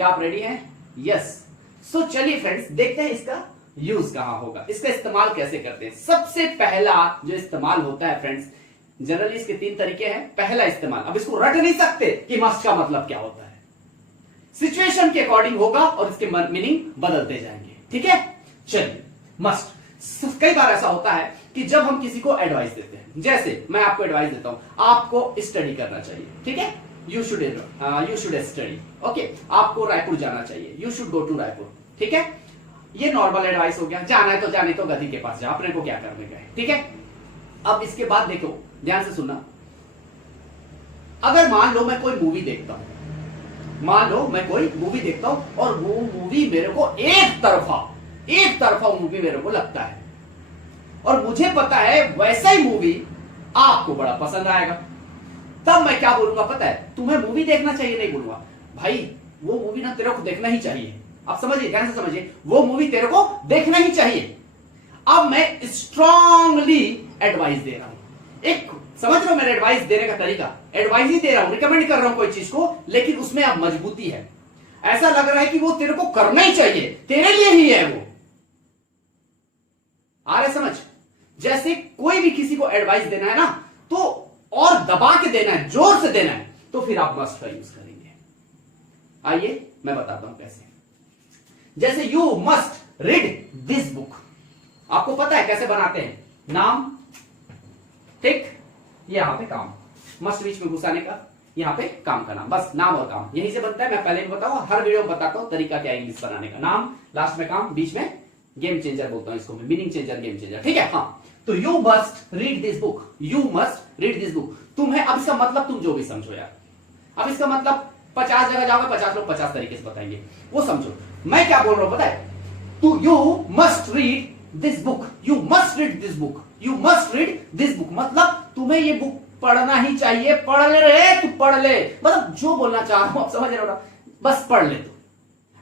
क्या आप रेडी हैं? यस। सो चलिए फ्रेंड्स, देखते हैं इसका यूज कहां होगा, इसका इस्तेमाल कैसे करते हैं। सबसे पहला जो इस्तेमाल होता है फ्रेंड्स, जनरली इसके 3 तरीके हैं। पहला इस्तेमाल, अब इसको रट नहीं सकते कि मस्ट का मतलब क्या होता है, सिचुएशन के अकॉर्डिंग होगा और इसके मीनिंग बदलते जाएंगे। ठीक है, चलिए मस्ट। कई बार ऐसा होता है कि जब हम किसी को एडवाइस देते हैं, जैसे मैं आपको एडवाइस देता हूं, आपको स्टडी करना चाहिए, ठीक है, यू शुड स्टडी, ओके, आपको रायपुर जाना चाहिए, you should go to Raipur, ठीक है, ये नॉर्मल एडवाइस हो गया, जाना है तो जाने तो गधी के पास जा, अपने को क्या करने गए, ठीक है। अब इसके बाद देखो, ध्यान से सुनना, अगर मान लो मैं कोई मूवी देखता हूं, मान लो मैं कोई मूवी देखता हूं और वो मूवी मेरे को एक तरफा मूवी मेरे को लगता है और मुझे पता है वैसा ही मूवी आपको बड़ा पसंद आएगा, तब मैं क्या बोलूंगा पता है, तुम्हें मूवी देखना चाहिए नहीं बोलूंगा, भाई वो मूवी ना तेरे को देखना ही चाहिए। आप समझिए, ध्यान से समझिए, वो मूवी तेरे को देखना ही चाहिए। अब मैं स्ट्रांगली एडवाइस दे रहा हूं, एक समझ लो मेरे एडवाइस देने का तरीका, एडवाइस ही दे रहा हूं, रिकमेंड कर रहा हूं कोई चीज को, लेकिन उसमें अब मजबूती है, ऐसा लग रहा है कि वो तेरे को करना ही चाहिए, तेरे लिए ही है वो। आ रहे समझ? जैसे कोई भी किसी को एडवाइस देना है ना, तो और दबा के देना है, जोर से देना है, तो फिर आप मस्ट का यूज करेंगे। आइए मैं बताता हूं कैसे। जैसे you must read this book, आपको पता है कैसे बनाते हैं, नाम, ठीक, यहां पे काम, मस्ट बीच में घुसाने का, यहां पे काम का नाम, बस नाम और काम यहीं से बनता है। मैं पहले भी बताऊं, हर वीडियो में बताता हूं तरीका क्या है इंग्लिश बनाने का, नाम, लास्ट में काम, बीच में गेम चेंजर बोलता हूं इसको मैं, मीनिंग चेंजर, गेम चेंजर, ठीक है। हाँ, तो you must read this book, you must read this book, तुम्हें, अब इसका मतलब तुम जो भी समझो यार, अब इसका मतलब 50 जगह जाओगे, 50 लोग 50 तरीके से बताएंगे, वो समझो। मैं क्या बोल रहा हूं पता है, तू you must read this book, you must read this book, you must read this book, मतलब तुम्हें ये बुक पढ़ना ही चाहिए, पढ़ ले रे, तू पढ़ ले, मतलब जो बोलना चाह रहा हूं आप समझ रहे हो ना, बस पढ़ ले तू,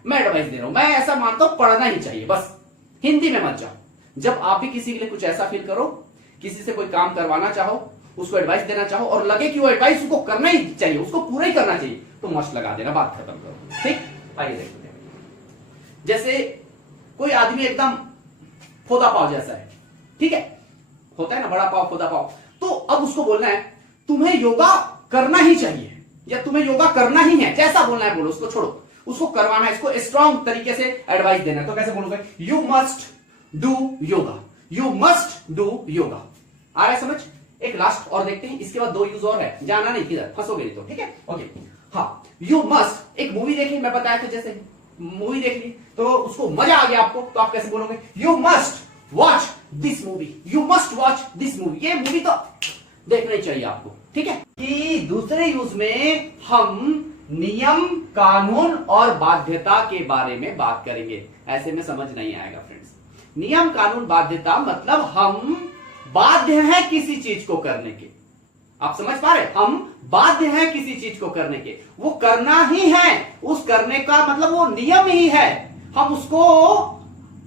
मैं एडवाइस दे रहा हूं, मैं ऐसा मानता हूं पढ़ना ही चाहिए, बस हिंदी में मत जाओ। जब आप भी किसी के लिए कुछ ऐसा फील करो, किसी से कोई काम करवाना चाहो, उसको एडवाइस देना चाहो और लगे कि वो एडवाइस उसको करना ही चाहिए, उसको पूरा ही करना चाहिए, तो मस्ट लगा देना, बात खत्म करो, ठीक। आइए देखते हैं, जैसे कोई आदमी एकदम फोदा पाव जैसा है, ठीक है, होता है ना बड़ा पाव फोदा पाव, तो अब उसको बोलना है तुम्हें योगा करना ही चाहिए या तुम्हें योगा करना ही है, जैसा बोलना है बोलो, उसको छोड़ो, उसको करवाना है, इसको स्ट्रांग तरीके से एडवाइस देना है, तो कैसे बोलोगे, you must do yoga, you must do yoga. आ रहा है समझ? एक लास्ट और देखते हैं, इसके बाद 2 यूज और है, जाना नहीं किधर, फंसोगे नहीं तो, ठीक है, ओके। हाँ, यू मस्ट, एक मूवी देखी, मैं बताया था, जैसे मूवी देख ली तो उसको मजा आ गया आपको, तो आप कैसे बोलोगे, you must watch this movie, you must watch this movie, ये मूवी तो देखना ही चाहिए आपको, ठीक है। कि दूसरे यूज में हम नियम, कानून और बाध्यता के बारे में बात करेंगे, ऐसे में समझ नहीं आएगा फ्रेंड्स। नियम, कानून, बाध्यता मतलब हम बाध्य हैं किसी चीज को करने के, आप समझ पा रहे, हम बाध्य हैं किसी चीज को करने के, वो करना ही है, उस करने का मतलब वो नियम ही है, हम उसको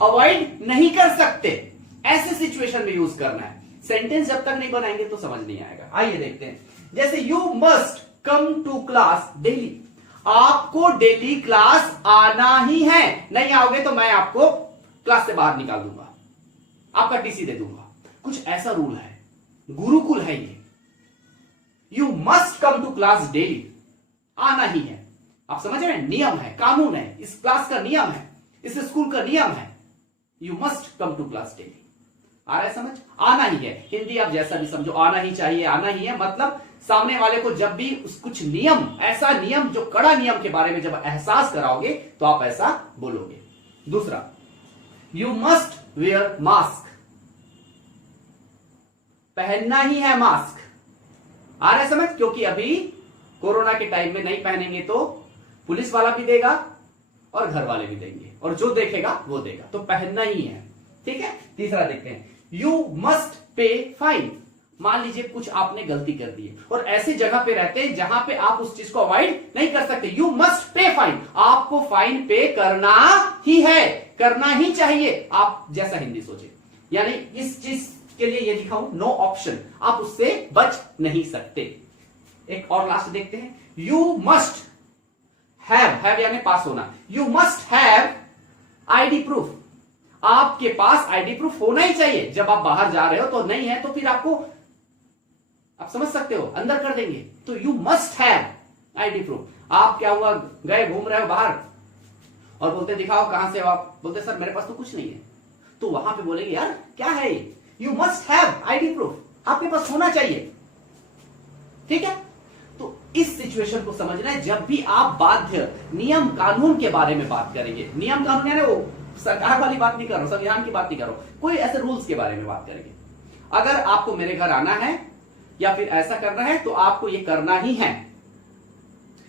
अवॉइड नहीं कर सकते, ऐसे सिचुएशन में यूज करना है। सेंटेंस जब तक नहीं बनाएंगे तो समझ नहीं आएगा। आइए देखते हैं, जैसे you must come to class daily, आपको डेली क्लास आना ही है, नहीं आओगे तो मैं आपको क्लास से बाहर निकाल दूंगा, आपका टीसी दे दूंगा, कुछ ऐसा रूल है, गुरुकुल है ये, you must come to class daily, आना ही है, आप समझ रहे हैं, नियम है, कानून है, इस क्लास का नियम है, इस स्कूल का नियम है, you must come to class daily. आ रहा है समझ? आना ही है, हिंदी आप जैसा भी समझो, आना ही चाहिए, आना ही है, मतलब सामने वाले को जब भी कुछ नियम, ऐसा नियम जो कड़ा नियम के बारे में जब एहसास कराओगे तो आप ऐसा बोलोगे। दूसरा, यू मस्ट वेयर मास्क, पहनना ही है मास्क। आ रहा है समझ? क्योंकि अभी कोरोना के टाइम में नहीं पहनेंगे तो पुलिस वाला भी देगा और घर वाले भी देंगे, और जो देखेगा वो देगा, तो पहनना ही है, ठीक है। तीसरा देखते हैं, यू मस्ट पे फाइन, मान लीजिए कुछ आपने गलती कर दी है और ऐसी जगह पे रहते हैं जहां पे आप उस चीज को अवॉइड नहीं कर सकते, यू मस्ट पे फाइन, आपको फाइन पे करना ही है, करना ही चाहिए, आप जैसा हिंदी सोचे, यानी इस चीज के लिए ये लिखा हूं नो ऑप्शन, आप उससे बच नहीं सकते। एक और लास्ट देखते हैं, यू मस्ट हैव यानी पास होना। You must have ID proof, आपके पास आईडी प्रूफ होना ही चाहिए। जब आप बाहर जा रहे हो तो नहीं है तो फिर आपको, आप समझ सकते हो, अंदर कर देंगे। तो you must have ID proof. आप क्या हुआ, गए घूम रहे हो बाहर और बोलते दिखाओ कहां से हो आप, बोलते सर मेरे पास तो कुछ नहीं है, तो वहां पे बोलेंगे यार क्या है, you must have ID proof, आपके पास होना चाहिए। ठीक है, तो इस सिचुएशन को समझना है। जब भी आप बाध्य नियम कानून के बारे में बात करेंगे, नियम कानून यानी वो सरकार वाली बात नहीं कर रहा हूं, संविधान की बात नहीं कर रहा हूं, कोई ऐसे रूल्स के बारे में बात करेंगे। अगर आपको मेरे घर आना है या फिर ऐसा करना है तो आपको ये करना ही है।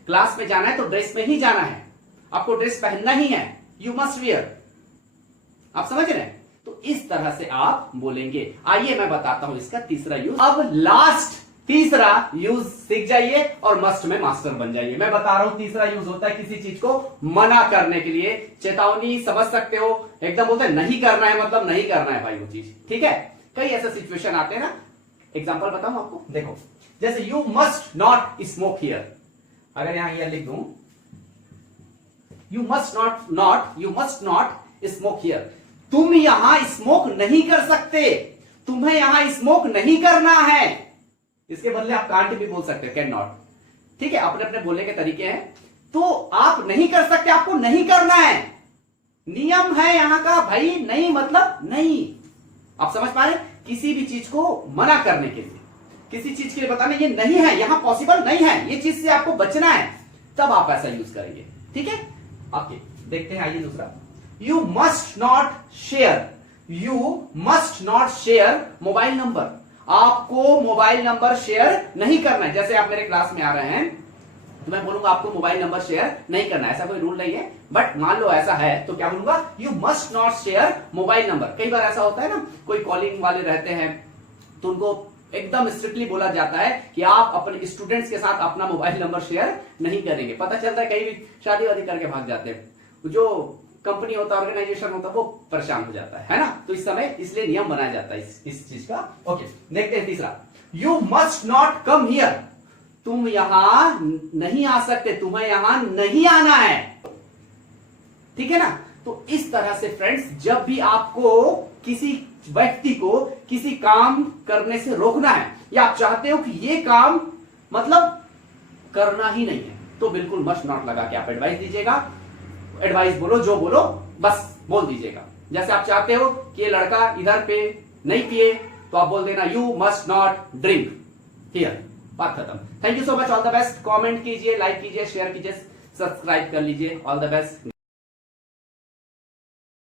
क्लास में जाना है तो ड्रेस में ही जाना है, आपको ड्रेस पहनना ही है, यू मस्ट वियर। आप समझ रहे हैं? तो इस तरह से आप बोलेंगे। आइए मैं बताता हूं इसका तीसरा यूज। अब लास्ट तीसरा यूज सीख जाइए और मस्ट में मास्टर बन जाइए। मैं बता रहा हूं तीसरा यूज होता है किसी चीज को मना करने के लिए, चेतावनी, समझ सकते हो, एकदम बोलते हैं नहीं करना है मतलब नहीं करना है भाई वो चीज। ठीक है, कई ऐसे सिचुएशन आते हैं ना, एग्जांपल बताऊं आपको, देखो जैसे you must not smoke here, अगर यहां हियर लिख दूं you must not smoke here, तुम यहां स्मोक नहीं कर सकते, तुम्हें यहां स्मोक नहीं करना है। इसके बदले आप कांट भी बोल सकते हो, कैन नॉट। ठीक है, अपने अपने बोलने के तरीके हैं। तो आप नहीं कर सकते, आपको नहीं करना है, नियम है यहां का भाई, नहीं मतलब नहीं। आप समझ पा रहे, किसी भी चीज को मना करने के लिए, किसी चीज के लिए बताना ये नहीं है, यहां पॉसिबल नहीं है, ये चीज से आपको बचना है, तब आप ऐसा यूज करेंगे। ठीक है, ओके, देखते हैं। आइए दूसरा, you must not share mobile number, आपको मोबाइल नंबर शेयर नहीं करना है। जैसे आप मेरे क्लास में आ रहे हैं तो मैं बोलूंगा आपको मोबाइल नंबर शेयर नहीं करना है, ऐसा कोई रूल नहीं है, बट मान लो ऐसा है तो क्या बोलूंगा, you must not share mobile number. कई बार ऐसा होता है ना, कोई कॉलिंग वाले रहते हैं तो उनको एकदम स्ट्रिक्टली बोला जाता है कि आप अपने स्टूडेंट्स के साथ अपना मोबाइल नंबर शेयर नहीं करेंगे। पता चलता है कहीं भी शादी वादी करके भाग जाते हैं, जो कंपनी होता है, ऑर्गेनाइजेशन होता है, वो परेशान हो जाता है ना। तो इस समय इसलिए नियम बनाया जाता है इस चीज का। ओके, देखते हैं तीसरा, you must not come here, तुम यहां नहीं आ सकते, तुम्हें यहां नहीं आना है। ठीक है ना। तो इस तरह से फ्रेंड्स, जब भी आपको किसी व्यक्ति को किसी काम करने से रोकना है या आप चाहते हो कि ये काम मतलब करना ही नहीं है, तो बिल्कुल मस्ट नॉट लगा के आप एडवाइस दीजिएगा। एडवाइस बोलो, जो बोलो बस बोल दीजिएगा। जैसे आप चाहते हो कि ये लड़का इधर पे नहीं पिए, तो आप बोल देना you must not drink here, बात खत्म। Thank you so much, all the best. Comment कीजिए, लाइक कीजिए, शेयर कीजिए, सब्सक्राइब कर लीजिए। All the best.